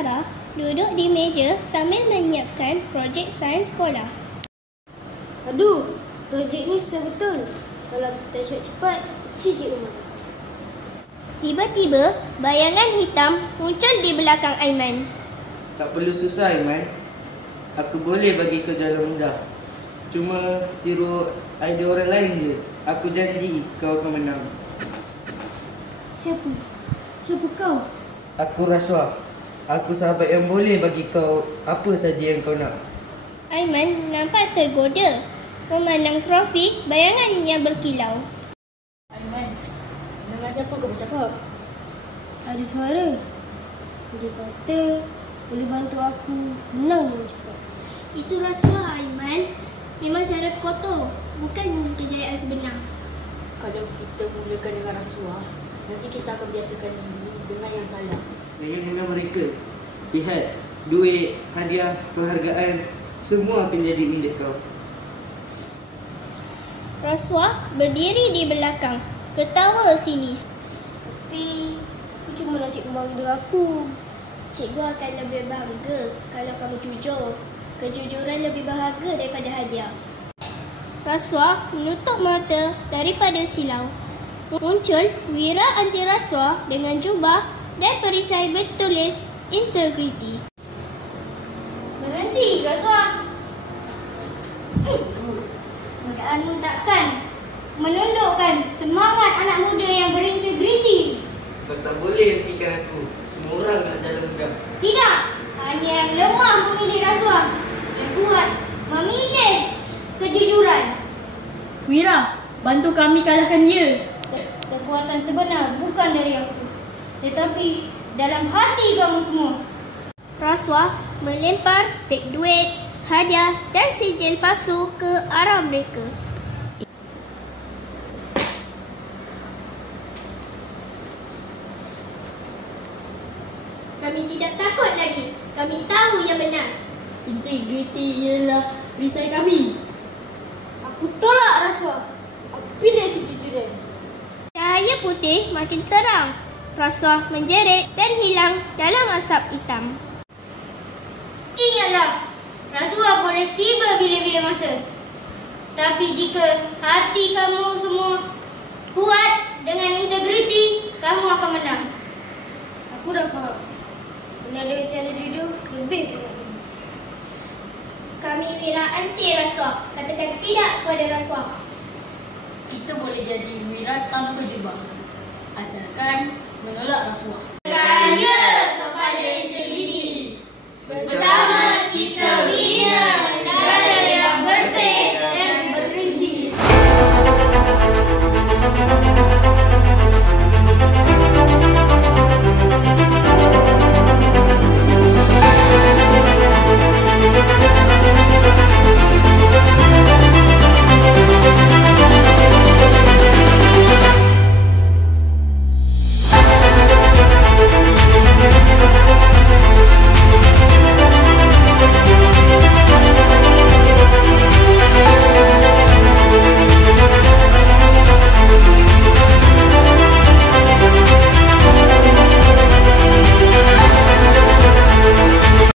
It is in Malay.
Sarah duduk di meja sambil menyiapkan projek sains sekolah. Aduh, projek ni susah betul. Kalau kita cepat-cepat, mesti cikgu marah. Tiba-tiba, bayangan hitam muncul di belakang Aiman. Tak perlu susah, Aiman. Aku boleh bagi kau jalan mudah. Cuma tiru idea orang lain je. Aku janji kau akan menang. Siapa? Siapa kau? Aku Rasuah. Aku sahabat yang boleh bagi kau apa saja yang kau nak. Aiman nampak tergoda memandang trofi bayangan yang berkilau. Aiman, dengan siapa kau bercakap? Ada suara. Dia kata boleh bantu aku menang dengan cepat. Itu Rasuah, Aiman. Memang cara kotor, bukan kejayaan sebenar. Kalau kita mulakan dengan rasuah, nanti kita akan biasakan diri dengan yang salah. Jangan dengan mereka. Lihat, duit, hadiah, penghargaan, semua akan jadi milik kau. Rasuah berdiri di belakang, ketawa sinis. Tapi aku cuma nak cikgu bangga aku. Cikgu akan lebih bangga kalau kamu jujur. Kejujuran lebih berharga daripada hadiah. Rasuah menutup mata daripada silau. Muncul Wira anti rasuah dengan jubah dan perisai bertulis integriti. Berhenti, Rasuah. Mudaanmu takkan menundukkan semangat anak muda yang berintegriti. Kau tak boleh hentikan aku. Semua orang nak jalan mudah. Tidak, hanya yang lemah memilih rasuah. Yang kuat memilih kejujuran. Wira, bantu kami kalahkan dia. Kekuatan sebenar bukan dari aku, tetapi dalam hati kamu semua. Rasuah melempar pek duit, hadiah dan sijil palsu ke arah mereka. Kami tidak takut lagi. Kami tahu yang benar. Integriti ialah perisai kami. Aku tolak rasuah. Aku pilih kejujuran. Cahaya putih makin terang. Rasuah menjerit dan hilang dalam asap hitam. Ingatlah, rasuah boleh tiba bila-bila masa. Tapi jika hati kamu semua kuat dengan integriti, kamu akan menang. Aku dah faham. Benar dengan cara jujur lebih benar. Kami Wira anti rasuah. Katakan tidak kepada rasuah. Kita boleh jadi wira tanpa jubah, asalkan menolak rasuah. Kaya